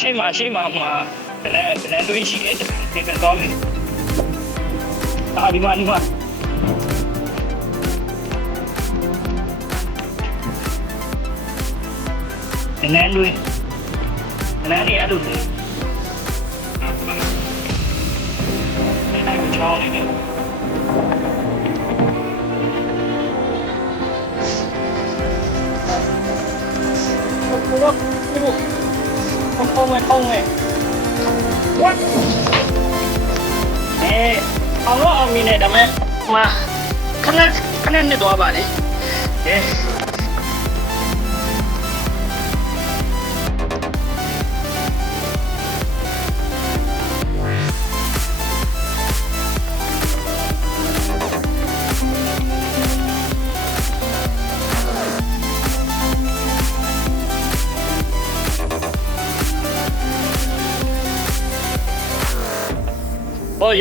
ရှေ့မှာကလည်းတွေးရှိတယ်ဒီကတော့မယ်ဒီမှာနည်းနည်းတွေအဲ့လိုတွေချောင်းနေတယ်空哎，我，哎，အောင်နေတယ်ဒါမဲ့ခဏနဲ့သွားပါလေ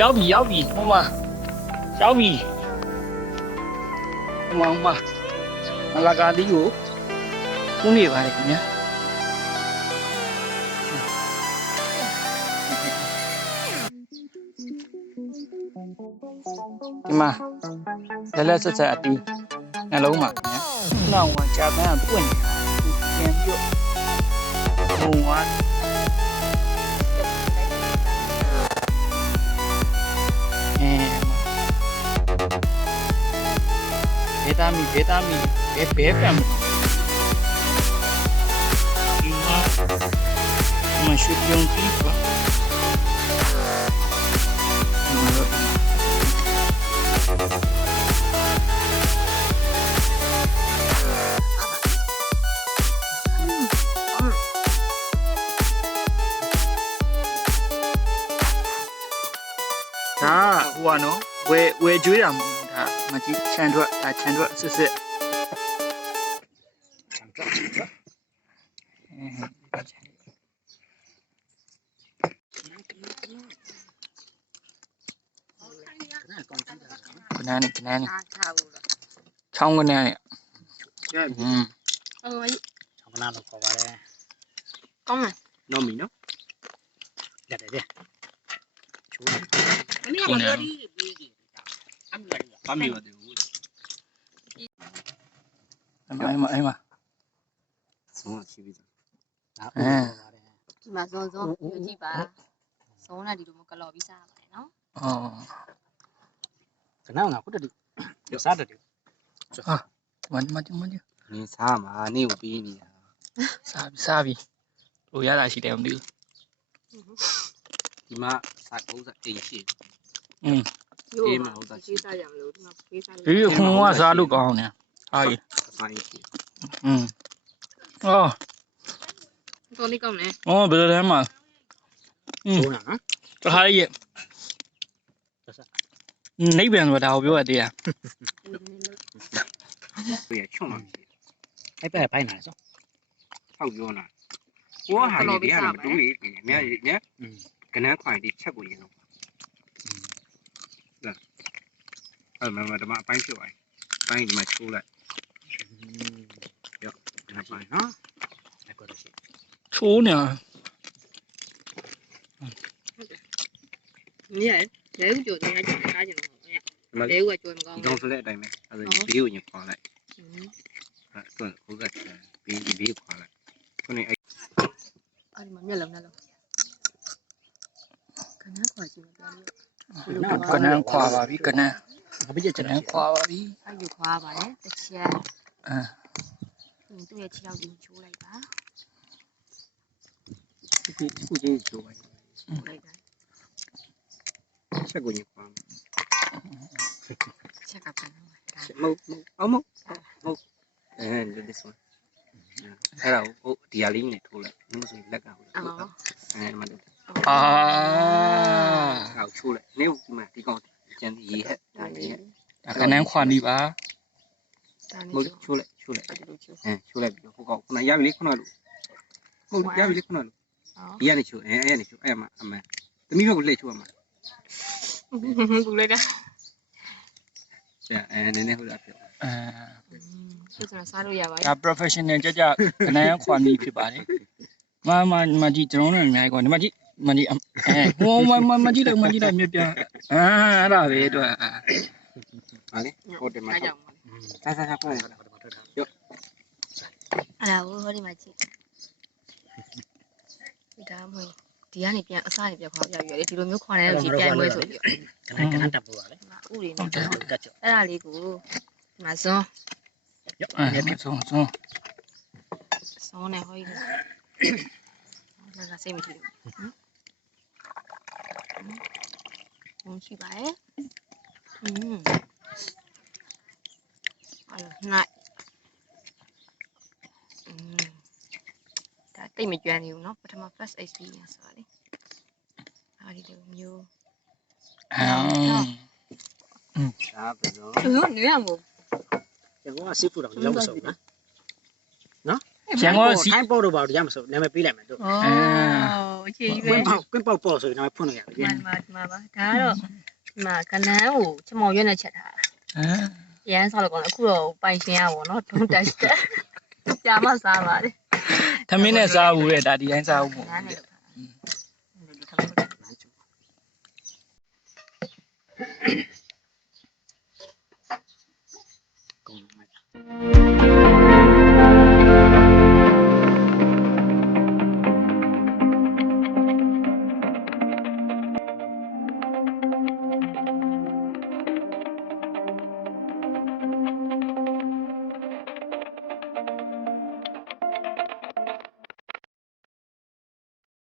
ရောက်ပြီဟိုမှာရောက်ပြီဟိုမှာအလကားလေးကိုကူးနေပါလေခင်ဗျာဒီမှာလက်ဆက်အတီးနှလုံးမှာခင်ဗျာနောက်မှာကြာပန်းကပွင့်နေတာပြန်ပြီးတော့ဟိုမှာဒေတာမီဘဲဖမ်ဒီမှာရှုပ်ပြုံးပြီးပါဒါဟိုကနော်ဝဲကျွေးတာမကြီးခြံထွက်စစ်စစ်ကနန်းချောင်းကနန်းနဲ့ချောင်းကနန်းလို့ခေါ်ပါတယ်ကောင်းမယ်နော်မီနော်ရတယ်တဲ့ချိုးမင်းကပြောဒီပြီးကြီးအမ်လာဘာမီပါတယ်အဲ့မှာဆုံးရှိပြီဒါဒီမှာစုံကြည့်ပါဆုံးလာဒီလိုမကလော်ပြီးစားပါတယ်နော်ခဏငါခုတည်းရစားတယ်ဟာမင်းစားမှာနေကိုပြီးနေတာစားပြီလိုရတာရှိတယ်မသိဘူးဒီမှာစားဥစားအိမ်ရှိဒီမှာဥစားရှိစားရမလို့ဒီမှာပေးစားဒီခုံကစားလို့ကောင်းတယ်ဟာကြီးဆိုင်ရှိတော်လေးကောင်းတယ်ဘယ်လိုလဲမှာဟုတ်လားနော်တခါကြီးနိဗ္ဗာန်ဆိုတာကိုပြောရသေးတာဘယ်ချုံမှာအဲ့ပဲဖိုင်လာစောထောက်ပြောလာဟိုဟာနေဒီဟာမတူကြီးအများကြီးနဲကနန်းခွိုင်ဒီချက်ကိုရင်တော့အဲ့မှာဓမ္မအပိုင်းဖြစ်သွားပြီပိုင်းဒီမှာချိုးလိုက်ရောဒီမှာပိုင်းနော်အဲ့ကိုတော့ရှိချိုးနေရဲဦးကြိုနေရကြစားကြတော့ရဲဦးကကြွေမကောင်းဘူးဒီကောင်ဆိုတဲ့အတိုင်းပဲအဲ့ဒါဘေးကိုညခွာလိုက်အဲ့တော့ဟိုကဘေးခွာလိုက်ခုနေအဲ့ဒီမှာမျက်လုံးကနန်းခွာကြည့်မပြောဘူးကနန်းခွာပါပြီကနန်းဘာဖြစ်ကျန်ခွာပါပြီအဲ့ဒီခွာပါတယ်တစ်ချက်သူ့ရဲ့ခြေထောက်ကြီးချိုးလိုက်ပါခုချင်းချိုးလိုက်ချက်ကိုညခွာချက်ကပြန်မဟုတ်ဒီ this one အဲ့ဒါကိုဒီဟာလေးနဲ့ထိုးလိုက်မဟုတ်ဆိုလက်ကဟုတ်အဲ့မှာဟောက်ချိုးလိုက်နေဒီမှာဒီကောင်ကျန်ရေဟက်ဒါရေဒါကနန်းခွာနေပါမဟုတ်ချိုးလိုက်ချိုးလိုက်ပြီးတော့ဟိုကောင်ခုနရပြီလေခုနလို့ဟုတ်ရပြီလေခုနလို့ဒီကနေချိုးအဲ့ကနေချိုးအဲ့မှာအမှန်သမီးဘက်ကိုလှည့်ချိုးရမှာဘူးလိုက်တာနည်းနည်းဟုတ်လားပြောကျကျွန်တော်စားလို့ရပါတယ်ဒါ professional ကြကနန်းခွာနေဖြစ်ပါတယ် မကြီးကျွန်တော်တို့အများကြီးကွာဒီမကြီးမကြီးဟိုမကြီးတော့မြပြအဲ့ဒါပဲအတွက် ဟာလေဟုတ်တယ်မှာစားပို့ရော အဲ့ဒါဟိုဒီမှာကြည့်ဒါမှမဟုတ်ဒီကနေပြန်အစားနေပြန်ခေါ်ပြရွယ်လေဒီလိုမျိုးခေါ်နေတဲ့ကြီးပြန်မွေးဆိုပြီး ကနတပ်ပူပါလေ ဥတွေနဲ့ ကတ်ချော အဲ့ဒါလေးကိုဒီမှာဇွန်း ဆုံး နဲ့ဟောကြီးဒါစိတ်မကြည့်ဘူးရှိပါရဲ့အဲ့နိုင်ဒါတိတ်မကြမ်းနေဘူးเนาะပထမ first experience ဆိုတာလေအားဒီလိုမျိုး စားပြီတော့ နေရမို့ ကျွန်တော်ကစီးဖူးတော့ရောက်မစုံနော် ရန်ကုန်စီ ထိုင်းပေါတော့ပါတော့ရမစုံနာမည်ပေးလိုက်မယ်တို့ โอ้အခြေကြီးပဲ ကွင်းပေါက်ပေါ့ဆိုရင်တော့ဖွင့်လို့ရတယ် ဒီမှာပါဒါကတော့ဒီမှာကနန်းကိုချမော်ရွက်နဲ့ချက်ထားတာရမ်းဆောက်လို့ကောင်းတယ်အခုတော့ပိုင်ရှင်ရပါတော့ဒုံတက်ကြာမစားပါလေ သမင်းနဲ့စားဘူးတဲ့ဒါဒီတိုင်းစားဘူး ငါးနဲ့